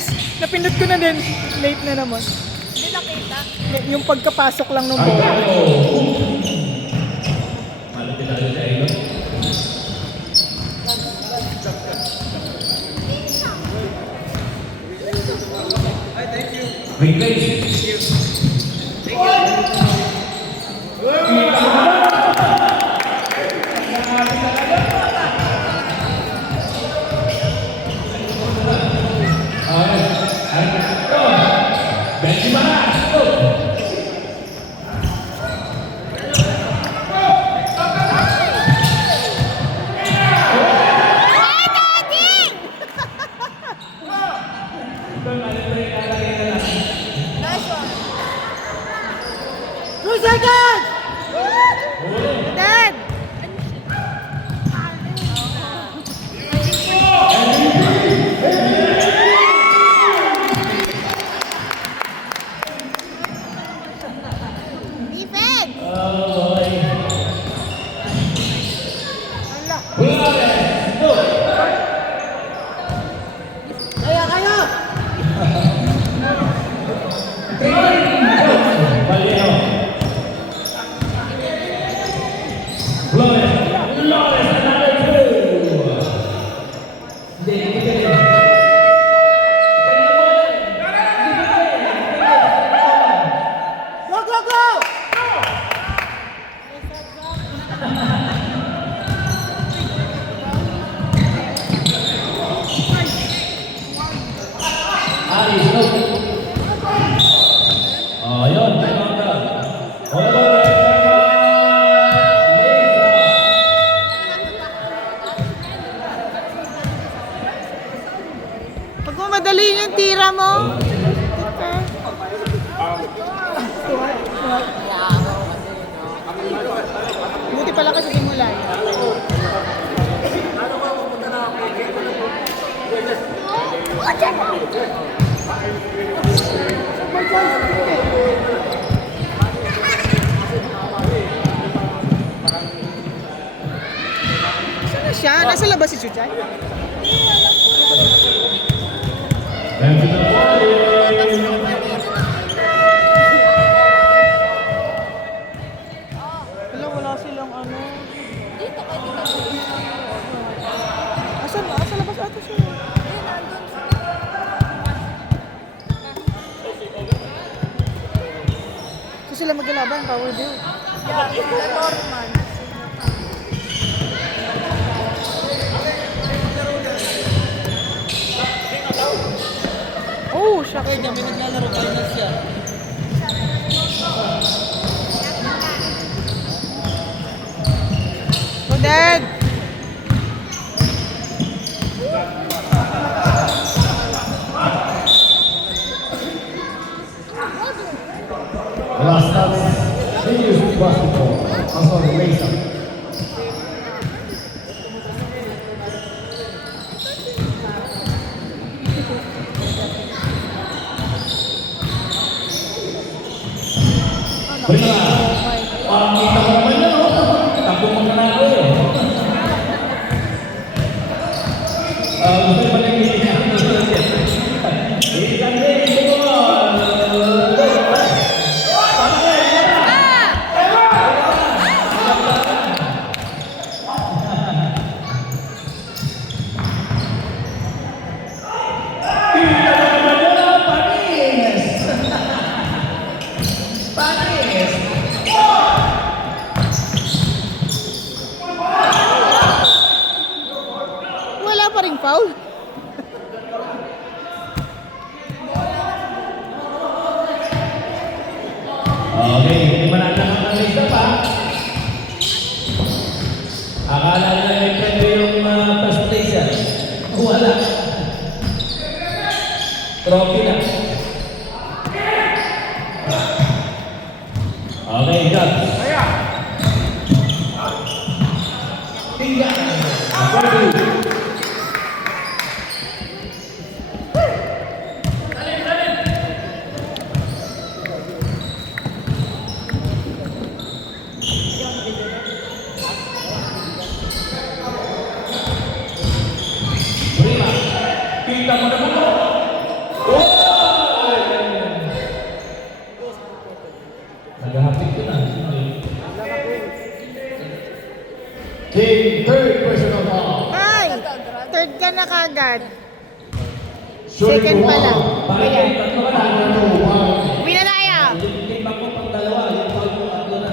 Miss, napindot ko na din. Late na naman. Hindi nakita. Yung pagkapasok lang ng bola. Malapit na rin sa ilo. Replay. Nice one. 2 seconds! Dad! Defense! Kaya kayo! Go, go, go! Oh, yun. Time out na. Pag madali yung tira mo. Buti pala kasi simulan. Saan na siya? Nasa labas si Chuchay? Wala silang ano. Dito ka, dito. Asan ba? Sa labas ata siya. So sila maglalaban, power build. Yeah, the Norman. Oh, siya. Kaya niya, may naglalaro finals yan. Go, Dad! Last time, seniors basketball. Also, Mason. Prima, kita mo naman yan, oh. Takbo mo na ako, eh. Gusto naman yung hindi. Ikan din, ito mo. Wala pa ring foul. Okay, hindi man natin ang lista pa. Akala nila yung prendo yung first place yan. Wala. Trophy na. Okay, Doug. Tingnan. Kita mo naman mo. Team third personal foul. Ay! Third ka na kagad. Shooting Second pa lang. Bakit? Tatlo ka na. Number 1. Winalaya! Yung back mo pang dalawa, yung foul mo tatlo na.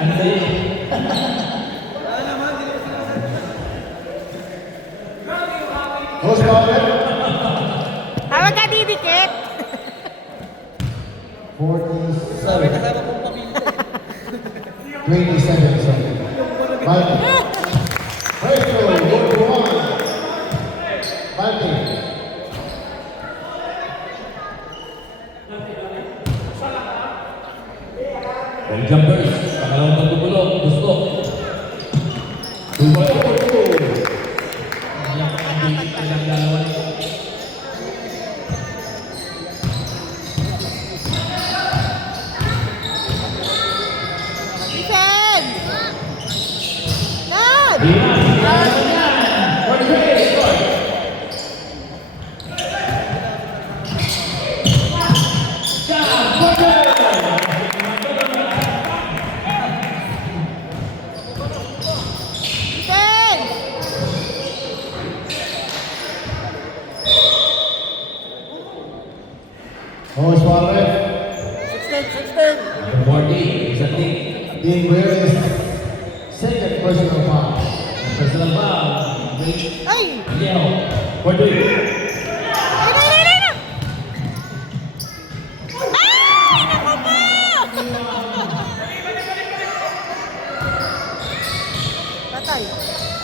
Ano sa'yo? Host Bobby. Tawag ka didikit! 47. Sabi kasama kong pamilya. 27. Sorry. Bali. Retro. Number 1. Bali. Well, jumpers. Pangalawang pagbubulo. Gusto. Ilang dalawa. Defense! Dad! Defense! Host Bobby. 40. Isang team. Team Willis. Second personal foul. Personal foul. Wait. Ay! Leo. 40. Ay, ay, ay, ay, ay! Ay! Naku po! Patay.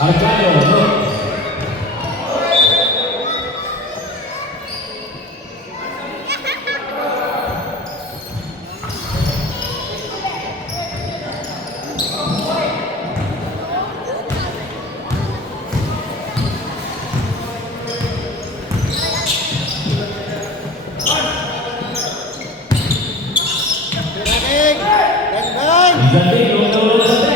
Arcano. No. Isang team. Number 10.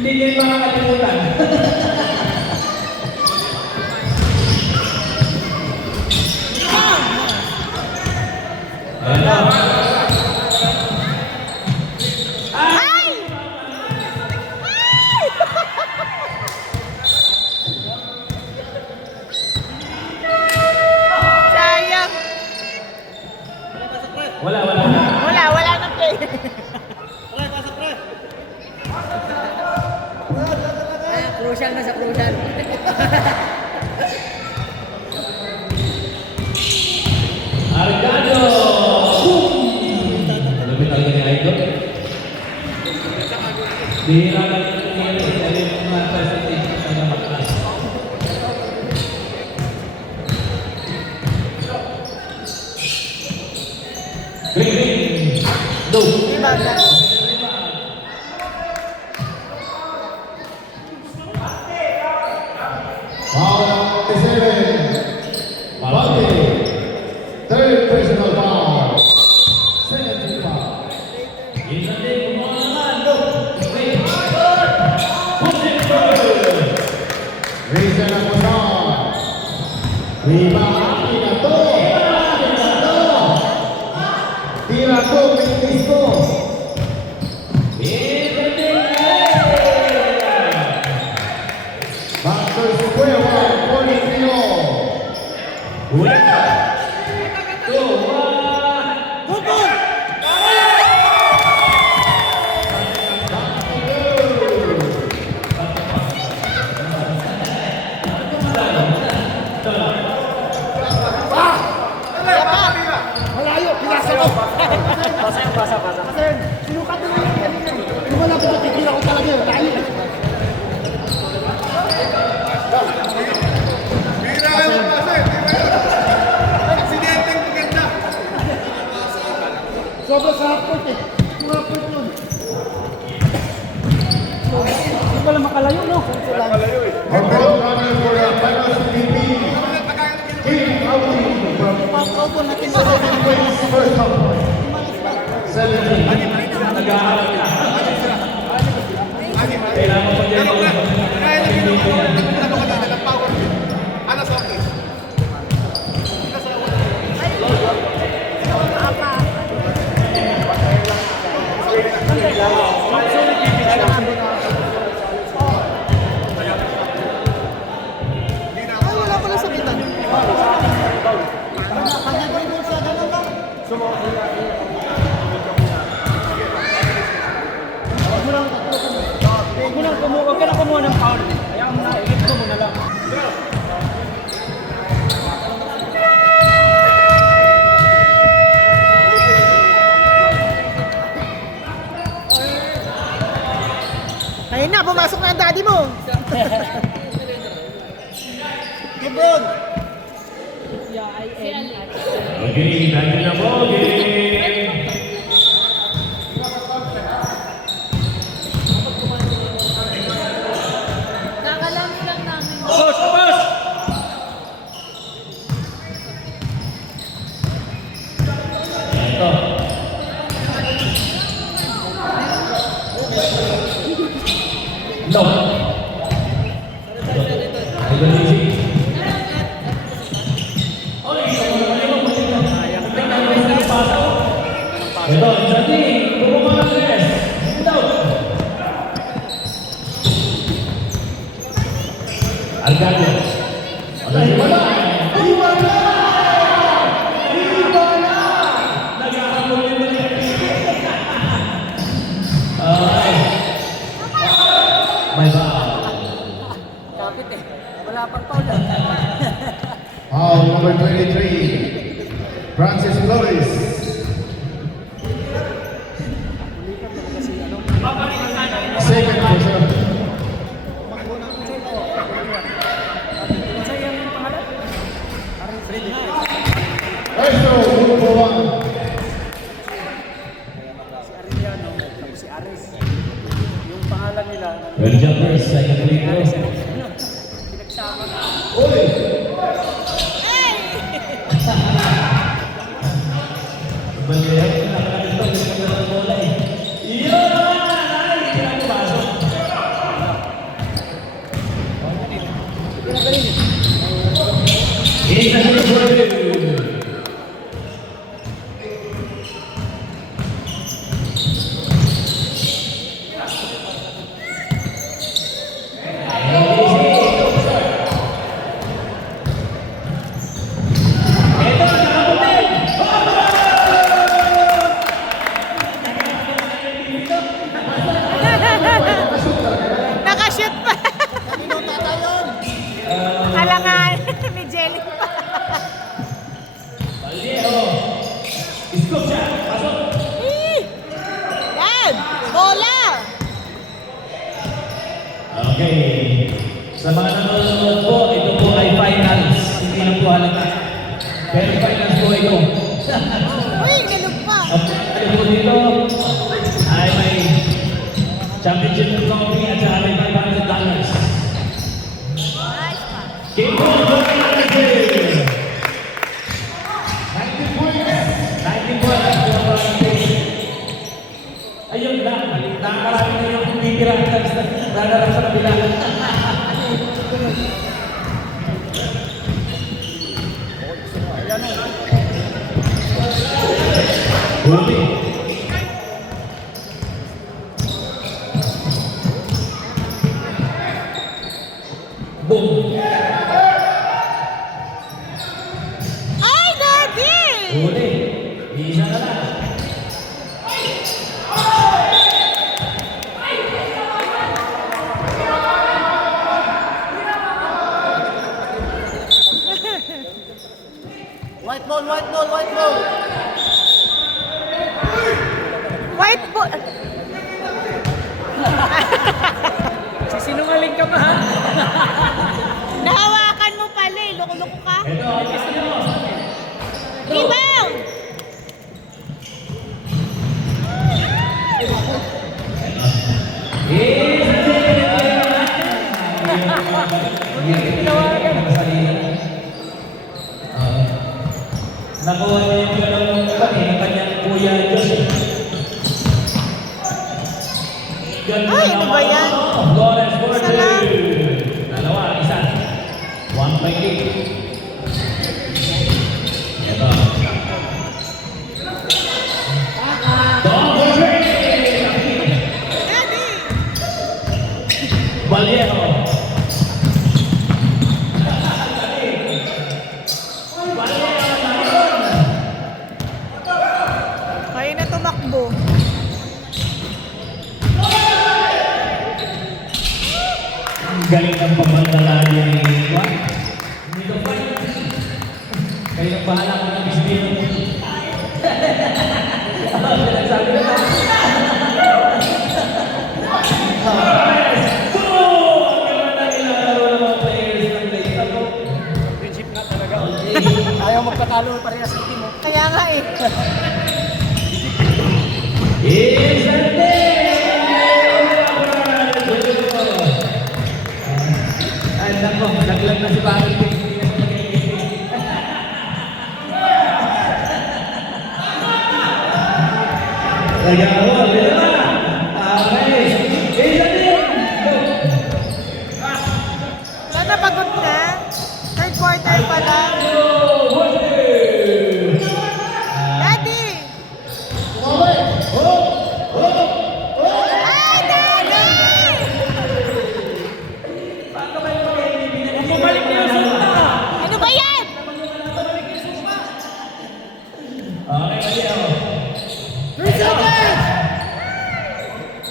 Hindi niya makakalimutan. Ayan na. Ay! Ay! Sayang. Wala. Wala na play. Pre, pasok pre. Crucial na sa crucial. Arcano! Lapit talaga ni Idol. Bihira lang yung mga presentation sa mga class. Green. Go. Rebound na. Foul 7. Bobby. Third personal foul. Second team foul. Isang din, kumuha naman. Go. Green. Raise na po down. Rebound. Tira to. Tira to. Bilis ko. Sobra sa hapot eh. Yung hapot yun. Hindi pala makalayo, no? Our ball runner for the Finals VP. King Audi from second place, first half. 17. Nag-aaral ka. Kailangan mo dyan ako. Hindi ko yan. Ay, wala pala sa bitan. Huwag ka na kumuha ng foul. Kaya mo na, i-hit ko muna lang. Ayun na, pumasok na ang daddy mo. Lebron! Okay, dahil na po. Kakalami lang namin. Boss! Boss! Ito. No. Ito music. Ito, jadi, tunggu ka guys. Ito. Algado. Nag-aamol yun ulit. Okay. May ba? Kapit eh. Wala pang foul. Foul number 23. Francis Flores. Second quarter. Sa'yo yung pangalan? Maestro, grupo 1. Si Arellano, tapos si Ares. Yung pangalan nila, Well, jumpers, second free throw. pinagsama na. Uli. Balihan ko na dito, gusto ko ng bola eh. Iyon naman! Ay, hindi na pumasok. It's a good word. Nakashoot pa. Alangan, may jelly pa. Vallejo. Scoop siya. Pasok. Yan, bola. Okay. Sa mga nanonood po, ito po ay finals. Hindi na po halata. Pero finals po ito. Uy, nalog pa. At ano po dito ay may championship trophy at saka may $500. Nice pa. Game ball, 19 points. 19 points. Ayun lang, nakakarami na yung bibira at nadarap sa kabila. Huli. Boom. Ay, daddy. Huli. Isa na lang. White ball, white ball, white ball! White ball. Sisinungaling ka ba, ha? Nahawakan mo pala eh. Loko-loko ka. Ito, gusto nyo. Rebound. Galing ng pamandala ni Juan. Hindi ko pa yun. Kayo ang bahala kung nag-isbiro. Sabi ko na. Friendship nga talaga. Ayaw magpatalo parehas sa team. Kaya nga eh. Is the Ay, nako, naglag na si Bakit. Kaya ako, di ba? Okay. Is the Sana pagod na. Third quarter pa lang. Daddy! Ay, Daddy! Bumalik niyo sa una. Ano ba yan? Okay, mali ako. 3 seconds!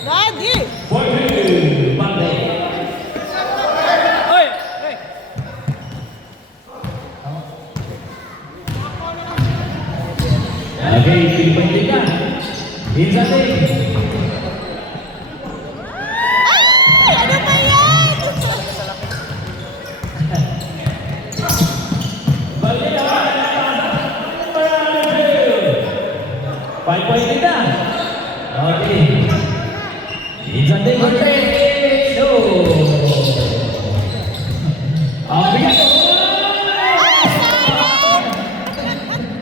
Daddy! 42, Monday. Oy! Hey! Okay, pinipindi ka. Insante. Ay! Ano ba yan? Balik na. 5 point na. Okay. Insante. Go. Okay.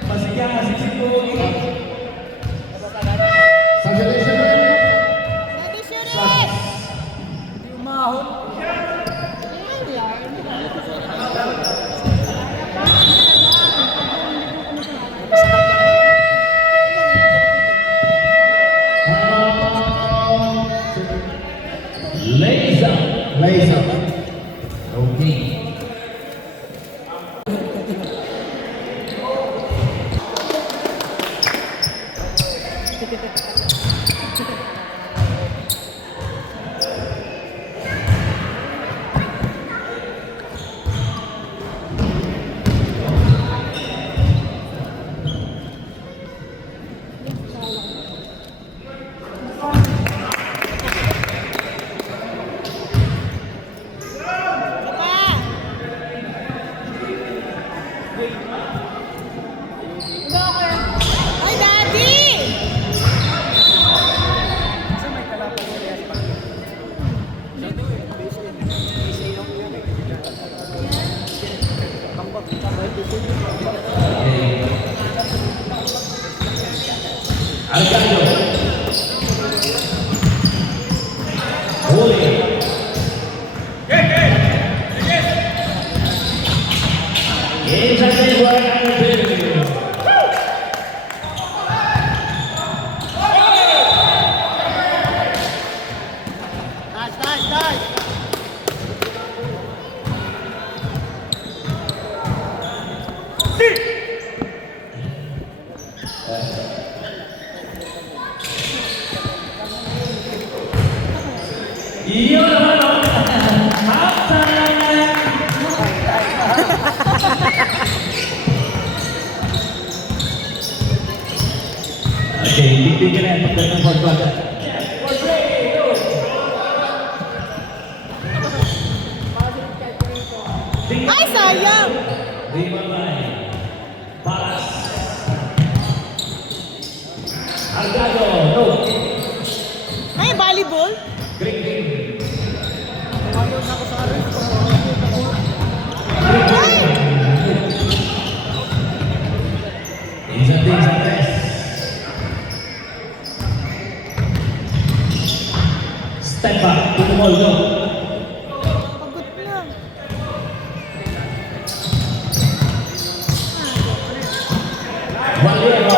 Masih situ. Congratulations. Daddy, shoot it! Hindi umahon. Laser. Laser. Okay. Ay, Daddy! Kasi may kalaban niya parehas pa. Sino eh? Basic lang yan eh. Kambak, kahit basic. Alcaldo. Holy. Insante. Nice, nice, nice! Iyo naman oh. Halftime. Okay, tignan na yan pagdating ng fourth quarter. Ay, sayang! Rebound line. Pass. Alcaldo, no. Ay, volleyball? Green, green. Ayaw na ako sa akin. Ay! Insante. Step back to the ball, go. Pagod na. Valero.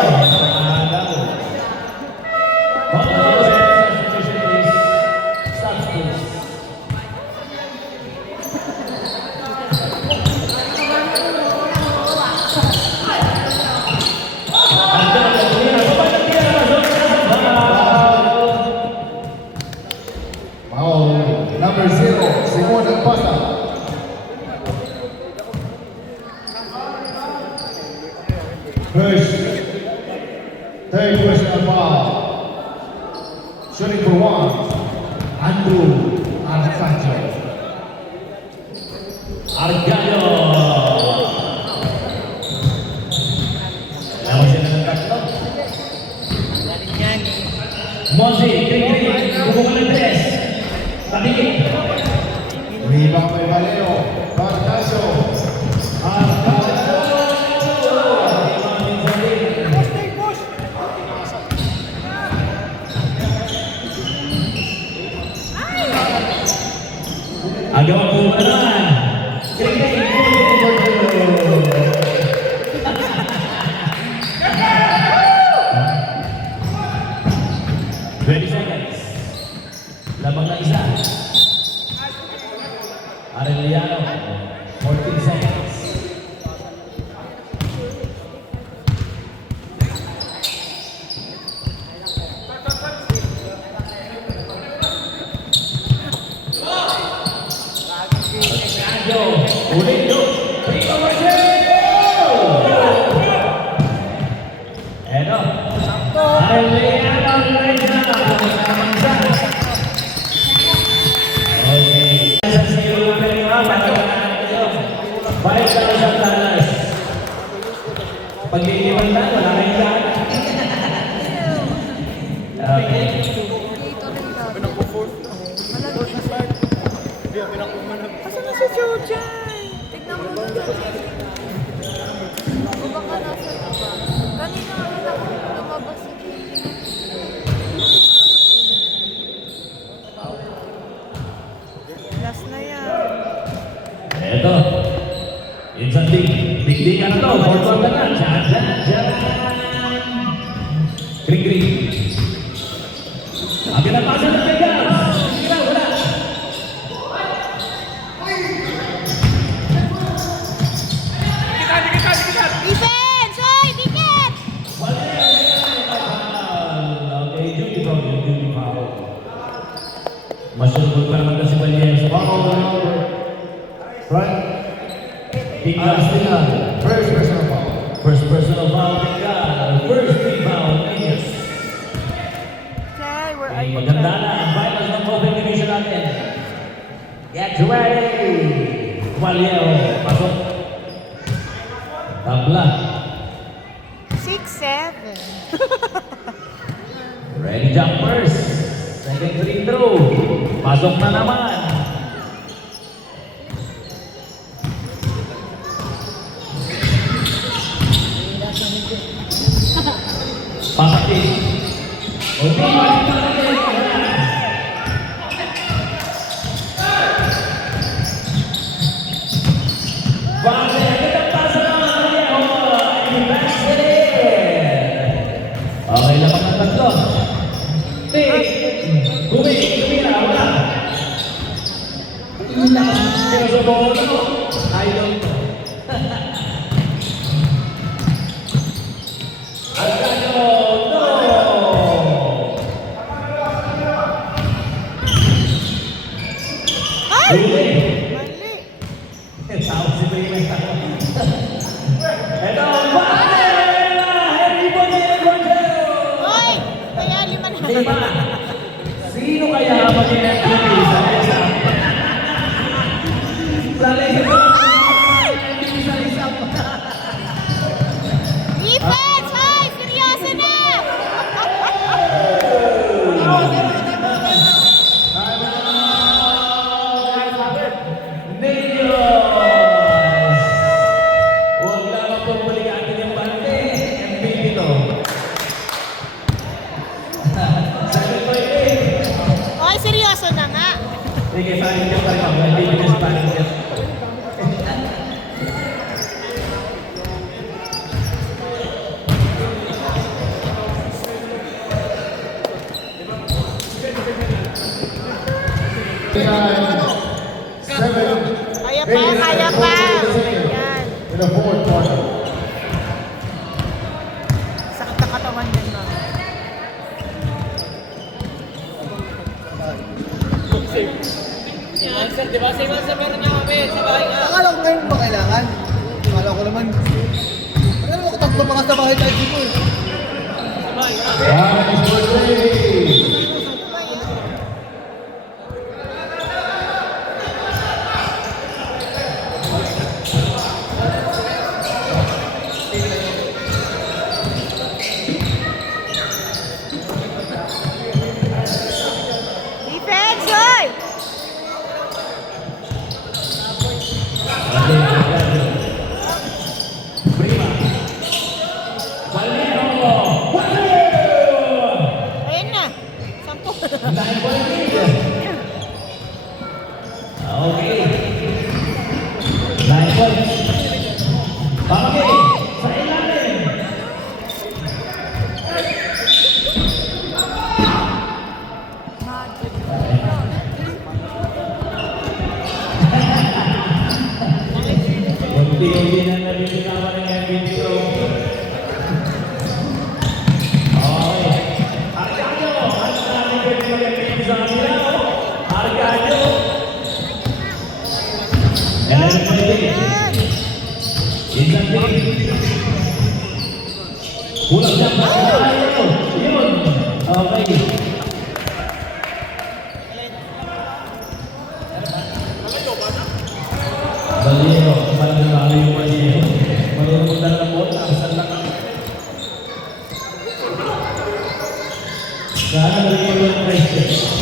Third personal foul. Shooting for one. Andrew Arcangelo. Argano. Lawan siya ng tatlo. Monsi, kring-kring, kukuha ng tres. Patingin. Rebound by Valero. Bartasio. Agaw ang umaran. Kring-kring, seconds. Labang na isa. Arellano, 14 seconds. Arellano, ulit yun. Rico Marcelo! Eto. Arellano, okay. Sa siguro na rin mga $5,000. Pag iiwan na, wala kayong daan. Okay. Asan na si Jojay? Tignan mo na dyan. O baka nasa iba. Kanina ako lumabas si Kiki. Last na yan. Eto. Insan Big na to. Fourth one na. Diyan. Kring-kring. Ang pinapasan ng Vegas. Wala. Defense! Hoy! Dikit! Okay, duty foul. Masunod pa naman kasi Valles. Foul number. Right. Bigas nila. First personal foul. First personal foul, Bigas. First rebound, Bigas. Jay, where are Okay, you? maganda na ang finals ng Open Division natin. Get ready! Valero, pasok. Tabla. 6-7. Ready jumpers. Second free throw. Pasok na naman. Pasok din. Okay, okay, laman ng tatlo. Kumira, wala. Pero sa bola mo, ayaw mo. Argano, no! Ay! Huli. Mali. Tawag si Prima. Ito, Valera! Henry Bonero! Hoy! Kaya 5 na. Lima. Sino kaya mag-MVP sa mesa? Sa mesa. Sa mesa. Defense! Hoy! Seryoso na! Nilos! Huwag lamang pong balikan yung bante. MVP to. 7.8. Hoy, seryoso na nga. Sige, paring ka pa rin. Hindi mo kasi paring ka. Kaya pa, kaya pa. Ayan. In the fourth quarter. Sakit na katawan din, ma. Akala ko ngayon ba kailangan? Akala ko naman. Akala ko tatlo pa ka sa bahay tayo dito eh. One for three. Defense, oy! Prima. Balino. Ayan na. 10. 9 point lead. Okay. 9 points. Pamagay. Sa ilalim. Unti-unti na nabibitawa ng Kevin Show. Okay. Arcano. Ang namin pwede mag-ipin sa kanila. Arcano. Ellen Pwede. Isang din. Kulang siya pa. Yun. Okay. Balino. Balino yung Balino. Marunong na mo. Nakasan lang. Sana nalagyan mo ng question.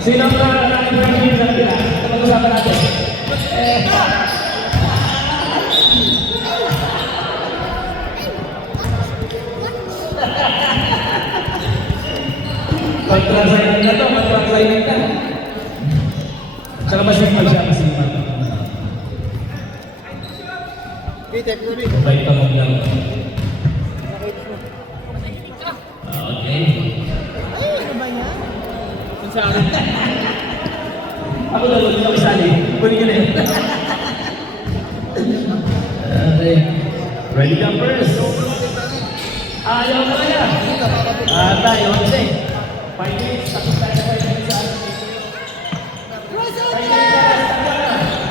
Sino ang natin question sa pila? Pag-usapan natin. Pag-translate na to, pag-translate ka. Saka masipag siya, masipag. Peter, Peter. Baik ka mong lang. Okay. Ay, ano ba yan? Kung sa akin. Ako na lang yung isali. Kunin ko na yun. Okay. Ready ka first. Ayaw na kaya. Tayo, 11. 5 minutes. Tapos tayo sa 5 minutes.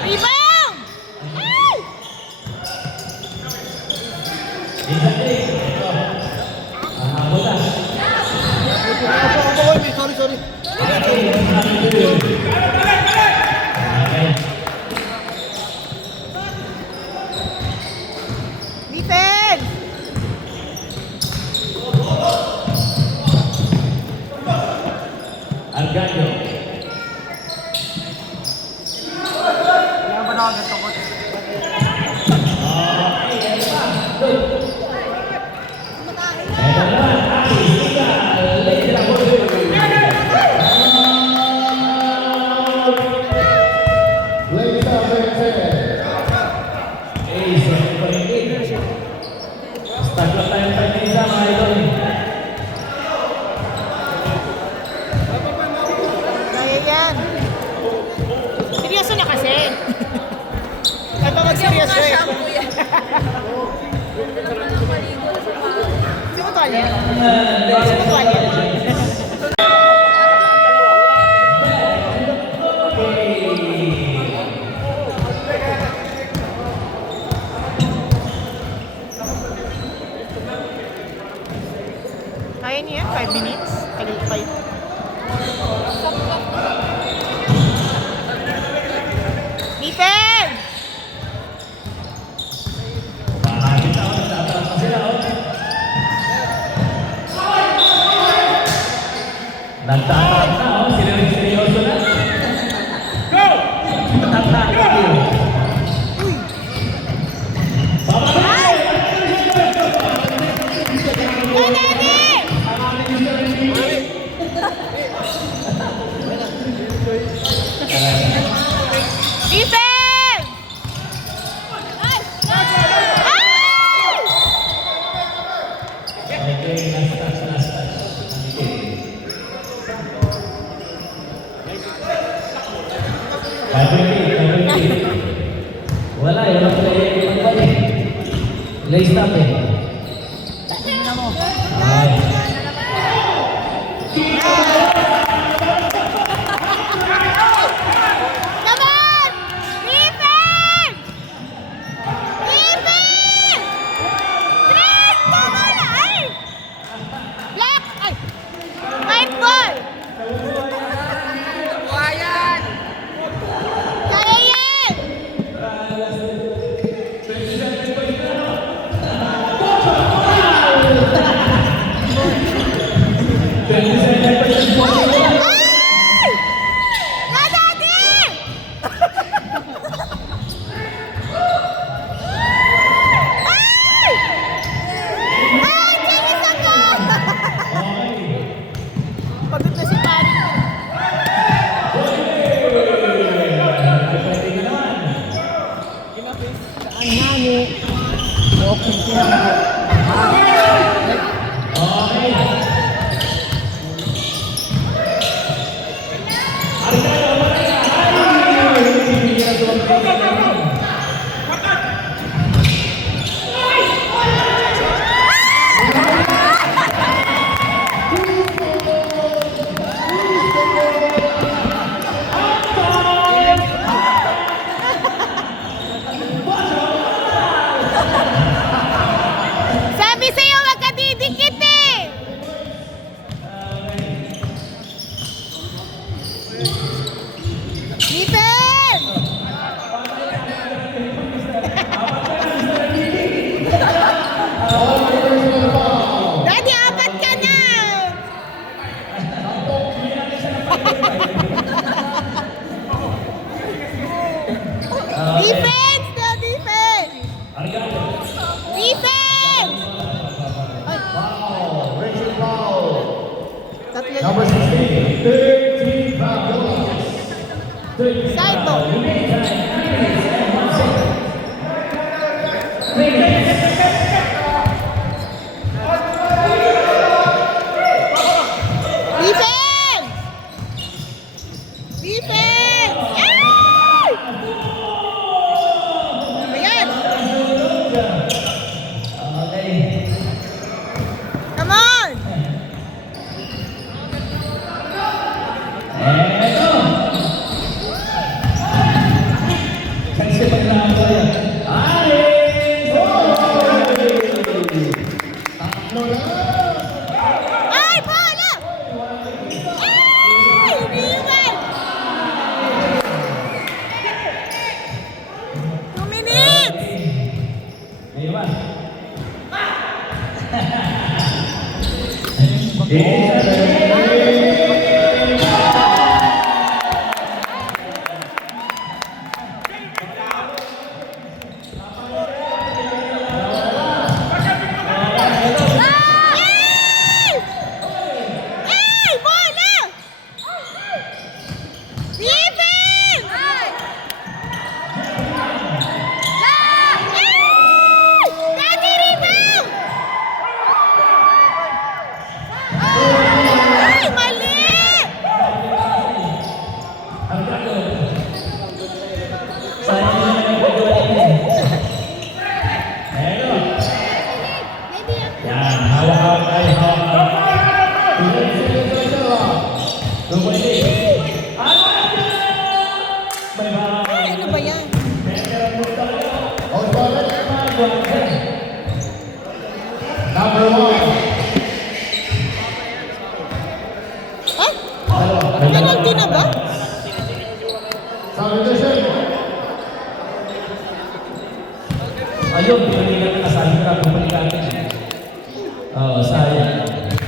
Rebound! Ay! Exactly. Habol na. Sorry. Okay. Defense! Argano. Kaya ba na ganito ko? Ladies and gentlemen. Start lang tayo tayo ng isa, mga idol. Kaya yan. Seryoso na kasi. Ay, pag seryoso eh. Sino to alin? Sino to alin? Kaya niya yan? 5 minutes? Tagal pa yun. Defense! Bakit ako nagtataas pa sila, oh. Nagtataas na, oh. Seryoso na. Go! Nagtataas na, oh. Babalik! Go, Daddy! Defense! Ay! Ay! Okay, last touch. Okay. Wala, yun ang play. Lay stop eh. Okay. Defense! Daddy, apat ka na! Defense! No defense! Defense! Foul. Richard foul. Tatlo Number yun. 16, 13 fouls. Side ball. Defense! Defense! Yay! Ayan! Okay. Come on! Eto! Kasi paglago yan. Alis! Tatlo na. Ay! Bola! Ay! Iniwan! 2 minutes! Iwan. Ay! Ay! Bola! Defense! Ay! Daddy, rebound! Ay, mali! Ang gago. Sayang na lang yung paggawa niya. Eto. Yan, hawak-hawak tayo, hawak-hawak. Lumali. Bye-bye. Ay, ano ba yan? Number 1. Ay? Penalty na ba? Substitution. Ayun, pinaligan na kasali ko na bumalik natin. Oo, sayang.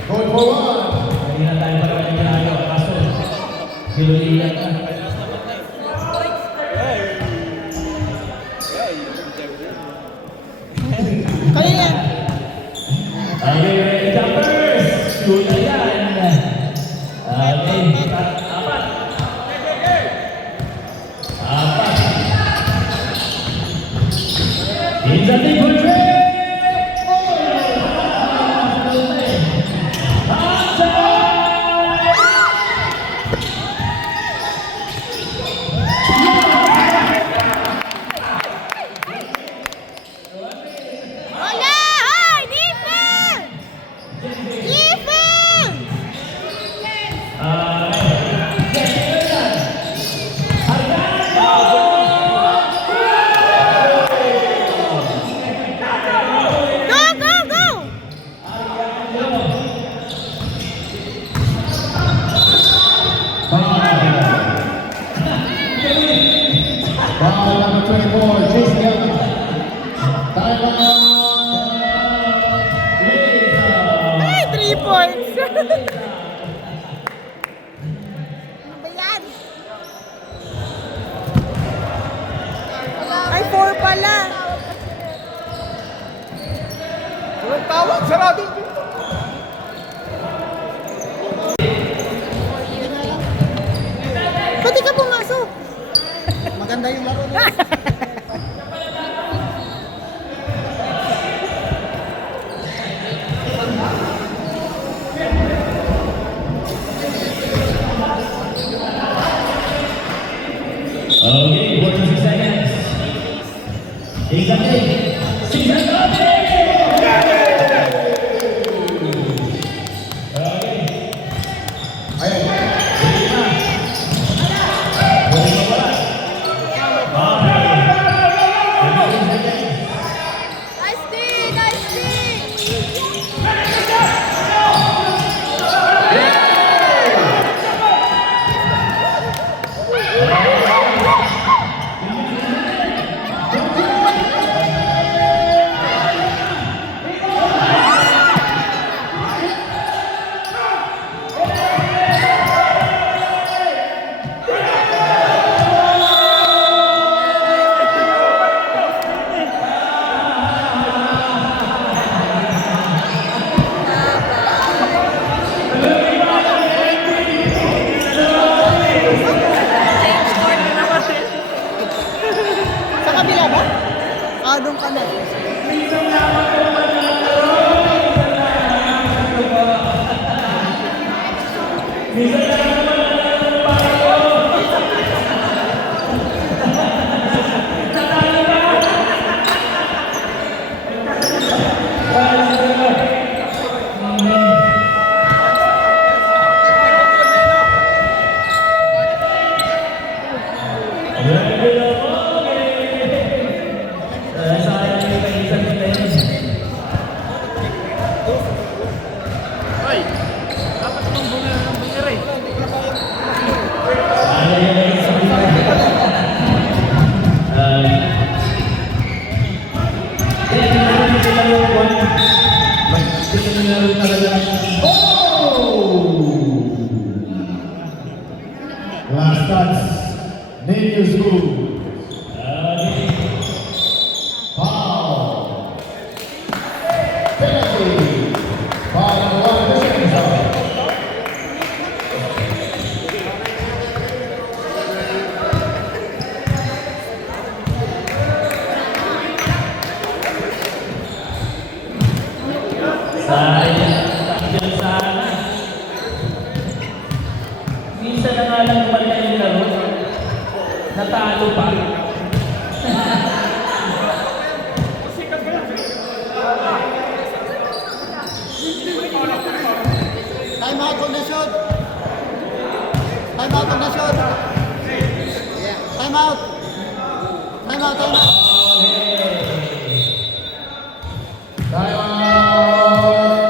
Going forward. Hindi na tayo pala yung ginagawa. Kaso, pinuligan na. Kaya yan. Okay, ready, jumpers! Shoot na yan! Okay, apat. Apat. In the table tray! Wala! Ay! Defense! Defense! Go, go, go! Foul number 24, Jason Evans. Time out. Ay, 3 points! Ano ba yan? Ay, 4 pala. Walang tawag, sarado. Ba't di ka pumasok? Maganda yung laro mo. Okay, 46 seconds. Exactly. 6 seconds. Nice D! Nice D! Ready na po, sayang yung kaisan ni Tennis. Ay! Dapat nung bunga ng bunga rin. Ano yung kaisan ni Tennis? Last touch. Name school. Foul. Penalty. Foul number 1, defense foul. Sayang, takyan sana. Minsan na nga lang pala yung laro. Natalo pa. Time out on the shot. Time out on the shot. Time out. Time out. Time out. Time out.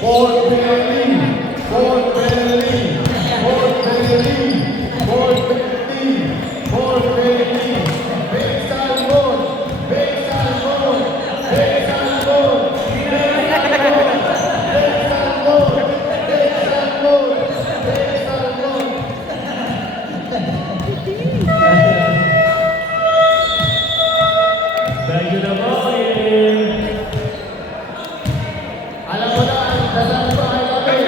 Fourth penalty. Fourth penalty. Fourth penalty. Fourth penalty. Fourth penalty. Baseline goal. Baseline goal. Baseline goal. Baseline goal. Baseline goal. Baseline goal. Thank you na po, eh. Alam mo na, dasal ko ay natin.